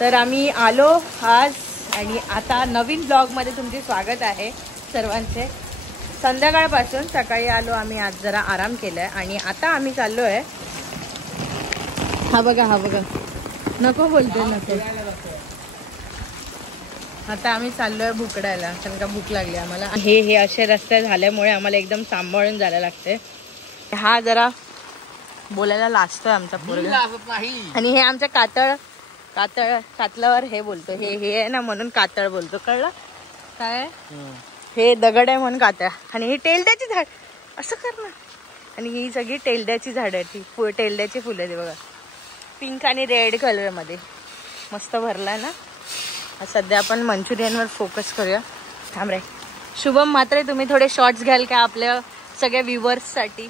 तर आम्ही आलो आज आणि आता नवीन ब्लॉगमध्ये तुमचे स्वागत आहे सर्वांचे। संध्याकाळपासून सकाळी आलो आम्ही, आज जरा आराम केलाय आणि आता आम्ही चाललो आहे। हा बघा नको बोलते नको। आता आम्ही चाललोय भुकडायला, कारण का भूक लागली आम्हाला। हे असे रस्ते झाल्यामुळे आम्हाला एकदम सांभाळून जायला लागते। हा जरा बोलायला लाजतोय आमचा पोरगा, आणि हे आमच्या कातळावर हे बोलतो, हे आहे ना म्हणून कातळ बोलतो, कळलं काय? हे दगड आहे म्हणून कातळ, आणि हे टेलड्याची झाड असं कर ना। आणि ही सगळी टेलड्याची झाड आहे, टेलड्याची फुलं आहे बघा, पिंक आणि रेड कलर मध्ये मस्त भरलाय ना। सध्या आपण मंचुरियनवर फोकस करूया। थांब रे शुभम, मात्र तुम्ही थोडे शॉर्ट्स घ्याल का आपल्या सगळ्या व्ह्यूअर्स साठी?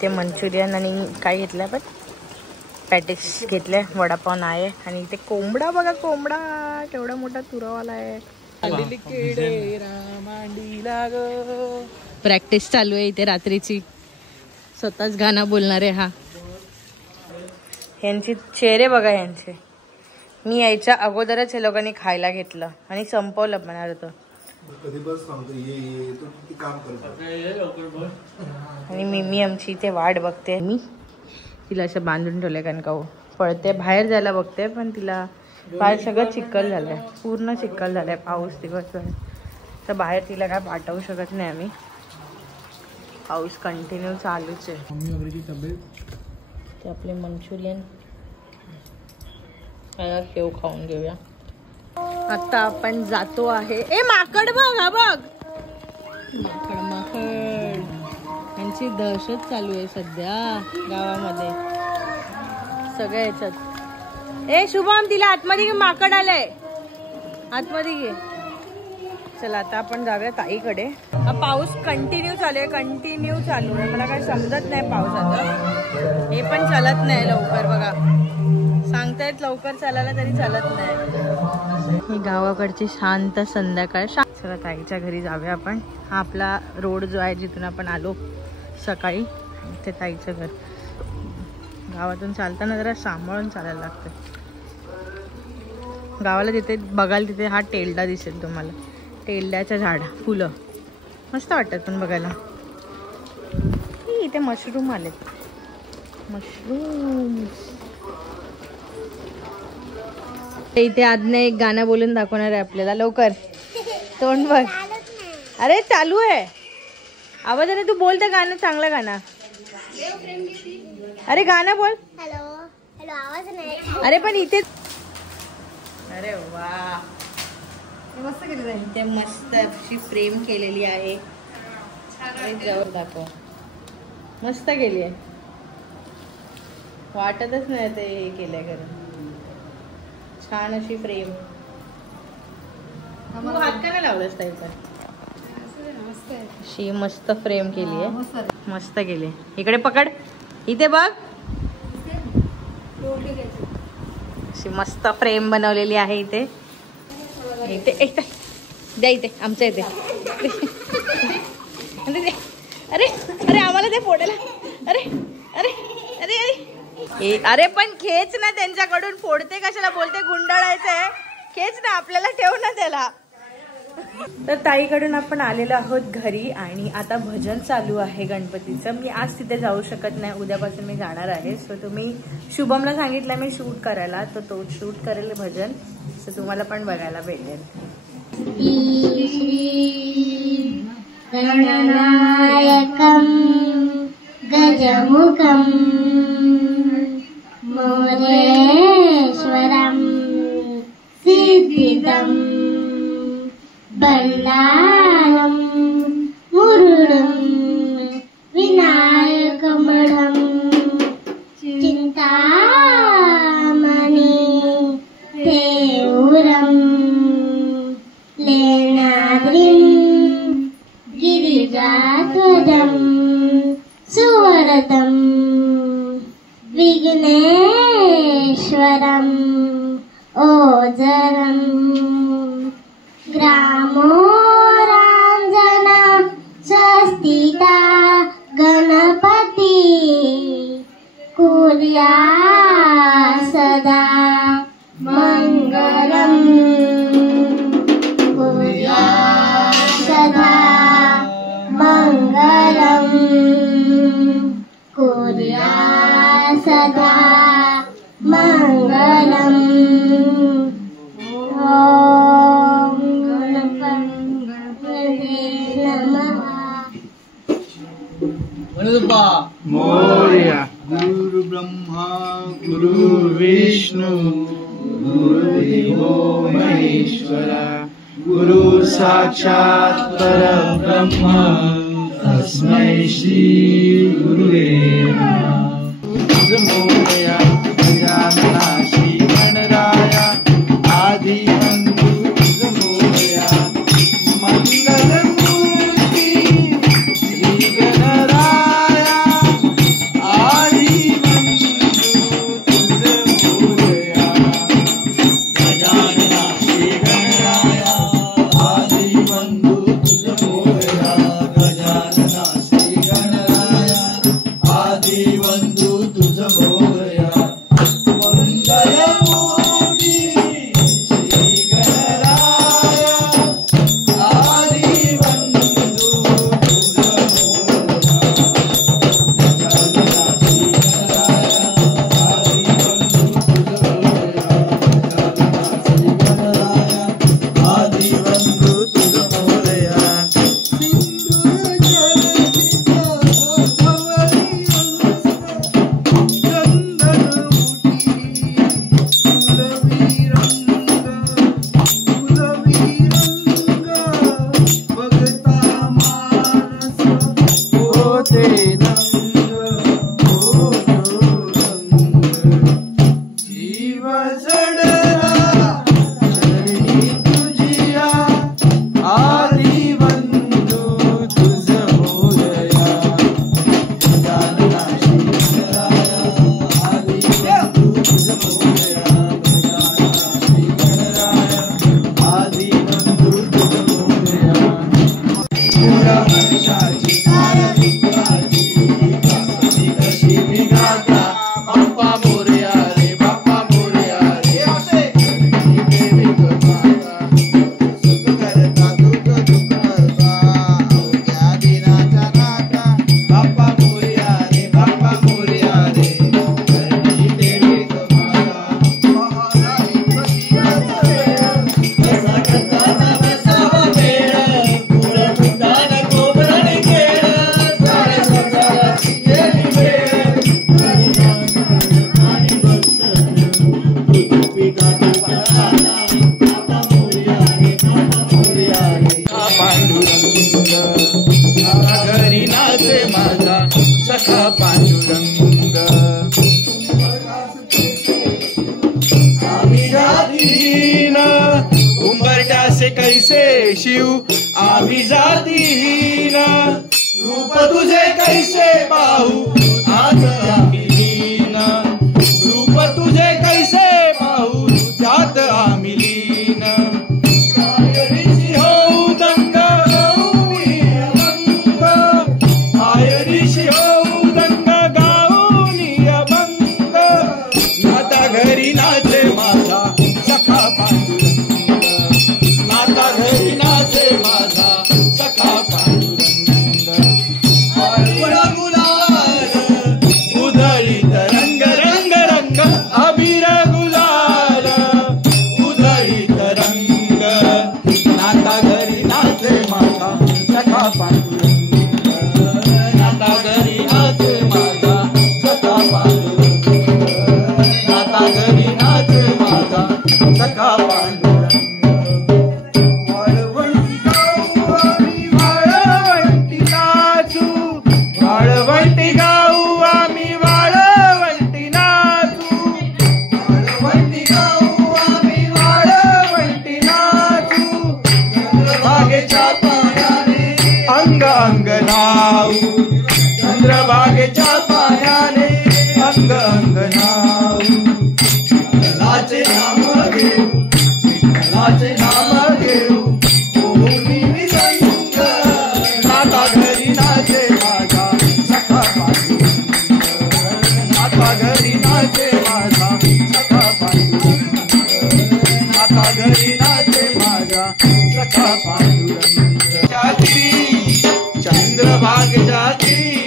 ते मंचुरियन आणि काय घेतलं, पण पॅटिस घेतले, वडापाव आहे, आणि इथे कोंबडा बघा, कोंबडा केवढा मोठा तुरावाला आहे। प्रॅक्टिस चालू आहे इथे रात्रीची, स्वतःच गाणं बोलणारे। हा यांची चेहरे बघा यांचे। मी यायच्या अगोदरच हे लोकांनी खायला घेतलं आणि संपवलं पण होतं। आणि मी आमची इथे वाट बघते, मी तिला असं बांधून ठेवलंय, कारण का पळते, बाहेर जायला बघते, पण तिला बाहेर सगळं चिखल झालंय, पूर्ण चिखल झालंय, पाऊस दिवस आहे, तर बाहेर तिला काय पाठवू शकत नाही आम्ही, पाऊस कंटिन्यू चालूच आहे। ते आपले मंचुरियन शेव खाऊन घेऊया। आता आपण जातो आहे। ए माकड बघ, हा बघ माकड यांची दहशत चालू आहे सध्या गावामध्ये सगळ्या याच्यात। ए शुभम, तिला आतमध्ये घे, माकड आलंय, आतमध्ये घे। चला आता आपण जाऊया ताईकडे। पाऊस कंटिन्यू चालू आहे, मला काही समजत नाही पावसाचं, हे पण चालत नाही लवकर बघा, सांगतायत लवकर चालायला तरी चालत नाही। ही गावाकडची शांत संध्याकाळ। चला ताईच्या घरी जाऊया आपण। हा आपला रोड जो आहे जिथून आपण आलो सकाळी, ते ताईचं घर। गावातून चालताना जरा सांभाळून चालायला लागतं गावाला। तिथे बघाल, तिथे हा टेलडा दिसेल तुम्हाला, टेलड्याच्या झाड, फुलं मस्त वाटतात पण बघायला। इथे मशरूम आलेत, मशरूम। इथे आजने एक गाणं बोलून दाखवणार आहे आपल्याला, लवकर तोंड बघ। अरे चालू आहे आवाज, अरे तू बोल तर गाणं, चांगलं गाणं, अरे गाणं बोल। हॅलो आवाज नाही, अरे पण इथे, अरे वा मस्त केली आहे, ते मस्त अशी फ्रेम केलेली आहे, जवळ दाखव, मस्त केली आहे, वाटतच नाही ते हे केलंय खरं, छान अशी फ्रेम। हात का नाही लावलास ताईचा? अशी मस्त फ्रेम केली आहे, मस्त केली। इकडे पकड, इथे बघ, अशी मस्त फ्रेम बनवलेली आहे इथे। इथे द्या, इथे आमच्या इथे, अरे अरे आम्हाला ते फोडायला, अरे अरे अरे अरे अरे पण खेच ना त्यांच्याकडून, फोडते कशाला, बोलते गुंडाळायचंय, खेच ना, आपल्याला ठेव ना त्याला। तर ताईकडून आपण आलेलो आहोत घरी, आणि आता भजन चालू आहे गणपतीचं। मी आज तिथे जाऊ शकत नाही, उद्यापासून मी जाणार आहे। सो तुम्ही शुभमला सांगितलं मी शूट करायला, तर तो शूट करेल भजन, तर तुम्हाला पण बघायला भेटेल। गणनायकं गजमुखं मोरेश्वरं सिद्धिदं बल्लालं मुरुडं विना ध्वजम् सुवरदम् विघ्नेश्वरम् ओजरम् ग्रामो राञ्जन स्वस्तिता गणपति कुर्या सदा मङ्गलम् कुर्या सदा मङ्गलम् कुर्या सदा मङ्गलम् ॐ गणपतये नमः। मोरया। गुरु ब्रह्मा गुरु विष्णु गुरुदेवो महेश्वरा गुरु साक्षात् परब्रह्म तस्मै श्री गुरुवे नमः। मोरया गजानना श्री गणराया आदि बंधु मोरया मंगलमूर्ति श्री गणराया आदि बंधु मोरया गजानना श्री गणराया आदि बंधु मोरया गजानना श्री गणराया आदि बंधु मोरया मंगलमूर्ति श्री गणराया आदि बंधु गजानना श्री गणराया आदि बंधु गजानना श्री गणराया आदि बंधु मोरया जीव जडला चरणी तुझिया आदि बंधु तुझ मोरया गजानना श्री गणराया आदि बंधु तुझ मोरया गजानना श्री गणराया आदि बंधु तुझ मोरया पुरा वर्षाची तारा विघ्नाची कापती कशी विघाता बाप्पा मोरया रे बाप्पा मोरया रे असे देवी गोमाता सुख करता दुःख दुःख हरता अवघ्या दिनाचा नाथा बाप्पा मोरया रे बाप्पा मोरया रे करणी देवी गोमाता महाराणी पतियाचा वेळ कसा कसाचा बसावा वेळ फुल फुटाण कोबरण खेळ साऱ्या संसाराची गेली वेळ आणि बक्षण पृथ्वीकाठी पडताना बाप्पा मोरया रे बाप्पा मोरया रे पांडुरंग माझ्या घरी नाचे माझा सखा पांडुरंग आम्ही जातीहीन उंबरठ्याचे कैसे शिव आम्ही जातीहीन रूप तुझे कैसे पाहू आज आम्ही लीन रूप तुझे कैसे पाहू त्यात आम्ही लीन काय ऋषी होऊ दंग गाऊनी अभंग काय ऋषी होऊ दंग गाऊनी अभंग नाता घरी नाचे माझा सखा पांडुरंग नाता घरी नाचे माझा सखा पांडुरंग गुलाल जाऊ चंद्रभागेच्या पायाने अंग अंग नाऊ विठ्ठलाचे नाम घेऊ विठ्ठलाचे नाम घेऊ ओढी विसंग नाता घरी नाचे माझा सखा पांडुरंग नाता घरी नाचे माझा सखा पांडुरंग नाता घरी नाचे माझा सखा पांडुरंग जाती चंद्रभागेच्या तिरी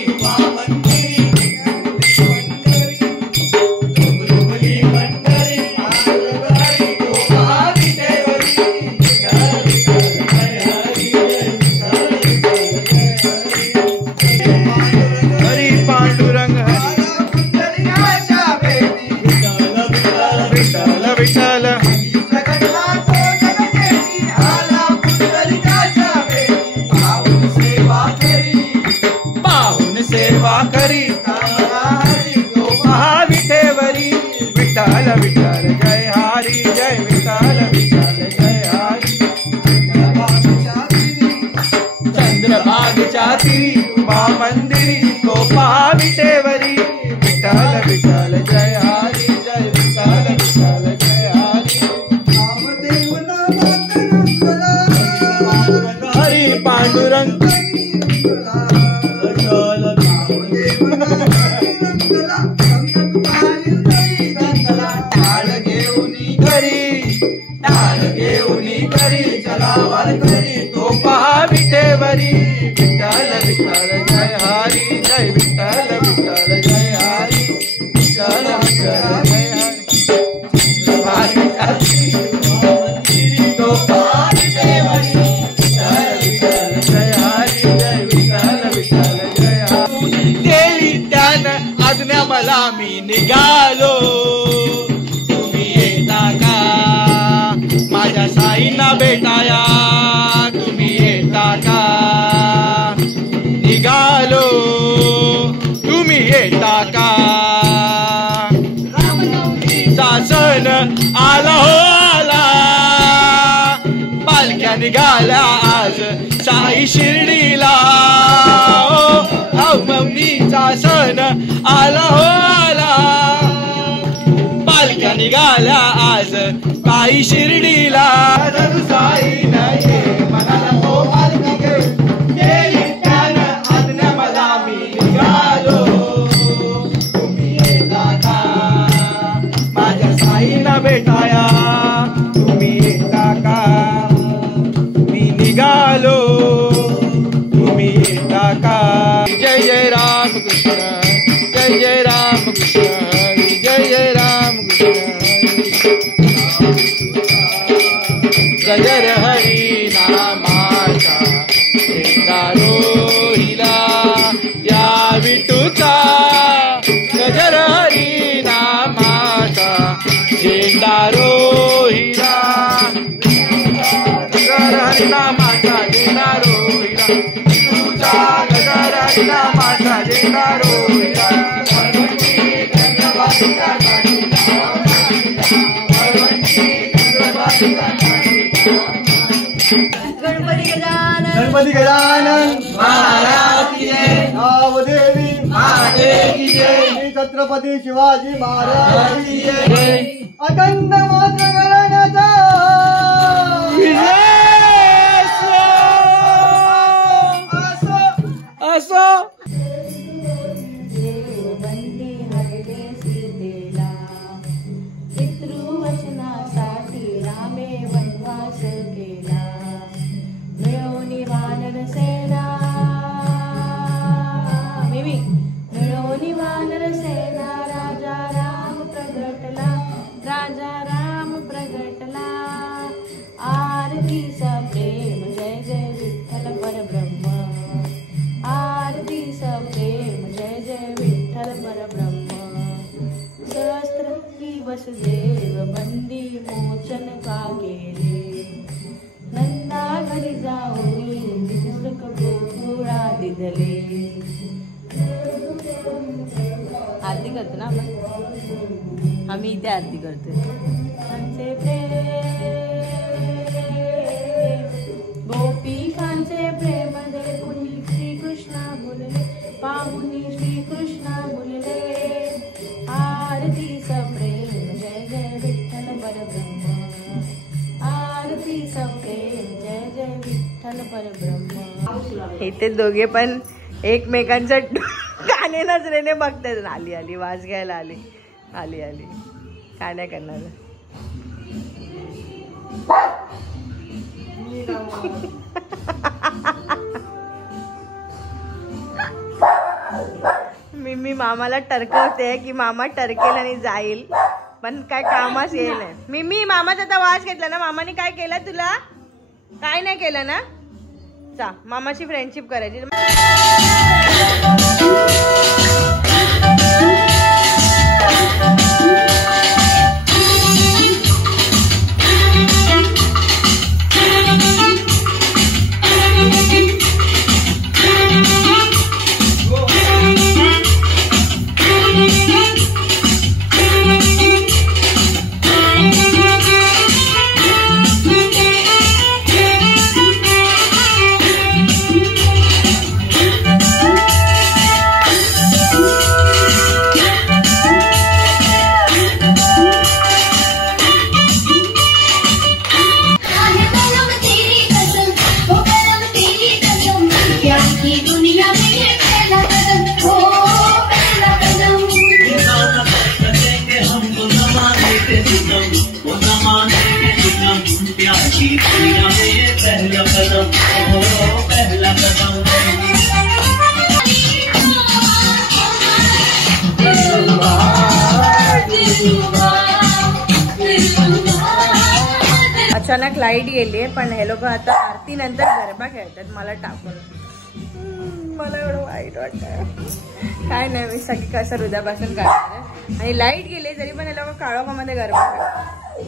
सेवा करी महाविठेवरी विठ्ठल विठ्ठल जय हरी जय विठ्ठल विठ्ठल जय हरी चंद्रभागेच्या तिरी उभा मंदिरी तो महाविठेवरी विठ्ठल विठ्ठल जय हरी जय विठ्ठल विठ्ठल जय हरी हरी पांडुरंग तो विठेवरी विठ्ठल विठ्ठल जय हरी जय विठ्ठल विठ्ठल जय हरी विठ्ठल विठ्ठल जय हरी तो विठेवरी विठ्ठल विठ्ठल जय हरी जय विठ्ठल विठ्ठल जय हरी केली त्यानं आज्ञा मला मी निघालो तुम्ही येता का माझ्या साईंना भेटाया निघालो तुम्ही येता का शासन आला हो आला पालख्या निघाल्या आज साई शिर्डीला नवमीचा सण आला हो आला पालख्या निघाल्या आज साई शिर्डीला साई नाही मनाला तो पालखी घे भेटाया तुम्ही येता का मी निघालो तुम्ही येता का जय जय राम कृष्ण जय जय राम कृष्ण जय जय राम कृष्ण गजर हरी नामाचा रोहिला या विठूचा गजर हरी नामाचा झेंडा रोहिला गजर हरी नामाचा झेंडा रोहिला तुझा गजर हरी नामाचा झेंडा रोहिला गणपती गजानन महाराज की जय नावदेवी महादेव की जय छत्रपती शिवाजी महाराज की जय अखंड मात्र घराण्याचा असो पितृवचनासाठी रामे वनवास केला मिळवणी वानर सेना मिळवणी वानर सेना राजा राम प्रगटला आरतीचा प्रेम जय जय विठ्ठल परब्रह्म आरतीचा प्रेम जय जय विठ्ठल परब्रह्म सहस्त्र वसुदेव बंदी मोचन का केले नंदा घरी जाऊन सुख गोळा दिदले आरती करतो ना आपण आम्ही इथे आरती करतोय गोपिकांचे प्रेम देखून श्रीकृष्णा बोलले पाहुनी श्री कृष्ण बोलले आरती सप्रेम जय जय विठ्ठल परब्रह्म आरती सप्रेम जय जय विठ्ठल परब्रह्म। इथे दोघे पण एकमेकांच्या काने नजरेने बघतात. आली आली वाज घ्यायला आली आली आली काय नाही करणार. मी मामाला टरकवते की मामा टरकेल आणि जाईल पण काय कामाच येईल नाही. मी मामाचा आता वाज घेतला ना. मामाने काय केलं तुला? काय नाही केलं ना. चा मामाची फ्रेंडशिप करायची. अचानक लाईट गेली पण हे लोक आता आरती नंतर गरबा खेळतात मला टाकून. मला एवढं वाईट वाटत. काय नाही मी सगळी कसं हृदयापासून काढणार आणि लाईट गेली तरी पण हे लोक काळोखामध्ये गरबा खेळतात.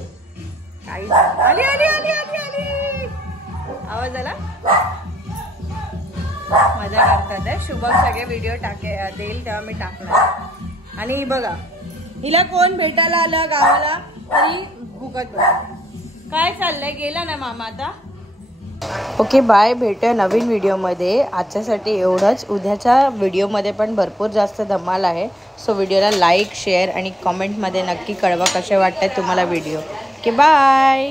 काही आली आली आली आली आली आवाज आला. मजा करतात आहे. शुभम सगळे व्हिडिओ देईल तेव्हा मी टाकणार. आणि बघा हिला कोण भेटायला आलं गावाला तरी भुकत बघा. काय चाललंय गेला ना मामा आता. Okay bye. भेटूया नवीन व्हिडिओमध्ये. आजच्यासाठी एवढंच. उद्याच्या व्हिडिओमध्ये पण भरपूर जास्त धमाल आहे. सो व्हिडिओला लाईक शेअर आणि कमेंटमध्ये नक्की कळवा कसे वाटतात तुम्हाला व्हिडिओ. Okay bye.